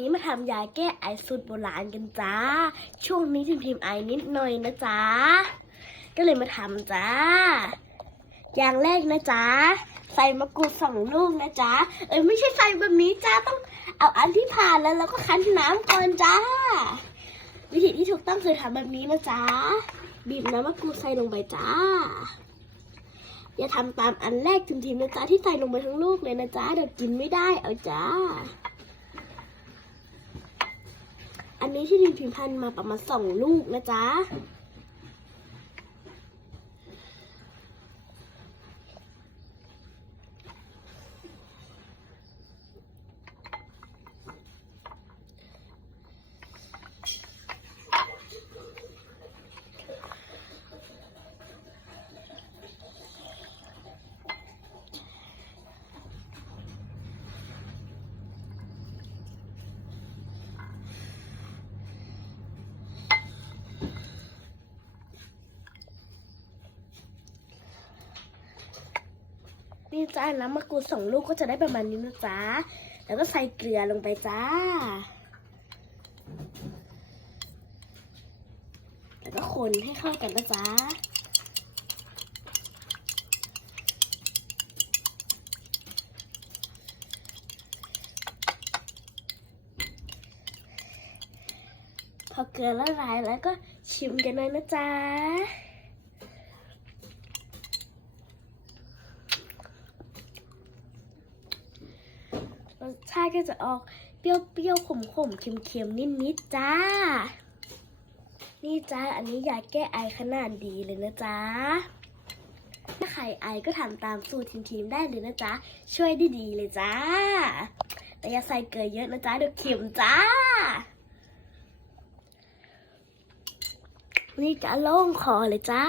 นี้มาทำยาแก้ไอสูตรโบราณกันจ้า ช่วงนี้ทิมทิมไอนิดหน่อยนะจ๊ะก็เลยมาทำจ้า อย่างแรกนะจ๊ะใส่มะกรูดสองลูกนะจ๊ะเอ้ยไม่ใช่ใส่แบบนี้จ้าต้องเอาอันที่ผ่านแล้วเราก็คั้นน้ำก่อนจ้า วิธีที่ถูกต้องคือทำแบบนี้นะจ๊ะบีบน้ำมะกรูดใส่ลงไปจ้า อย่าทำตามอันแรกทิมทิมนะจ๊ะที่ใส่ลงไปทั้งลูกเลยนะจ๊ะเดี๋ยวกินไม่ได้เอาจ้า อันนี้ที่ดินพิมพ์พันมาประมาณสองลูกนะจ๊ะ นี่จ้าน้ำมะกรูดสองลูกก็จะได้ประมาณนี้นะจ๊ะแล้วก็ใส่เกลือลงไปจ้า แล้วก็คนให้เข้ากันนะจ๊ะพอเกลือละลายแล้วก็ชิมกันเลยนะจ๊ะ สชาติก็จะออกเปรี้ยวๆ ขมๆ เค็มๆ นิดๆ จ้า นี่จ้า อันนี้ยาแก้ไอขนาดดีเลยนะจ๊ะ ถ้าใครไอก็ทำตามสูตรทีมๆ ได้เลยนะจ๊ะ ช่วยได้ดีเลยจ้า แต่อย่าใส่เกลือเยอะนะจ๊ะเดี๋ยวเค็มจ้า นี่จะโล่งคอเลยจ้า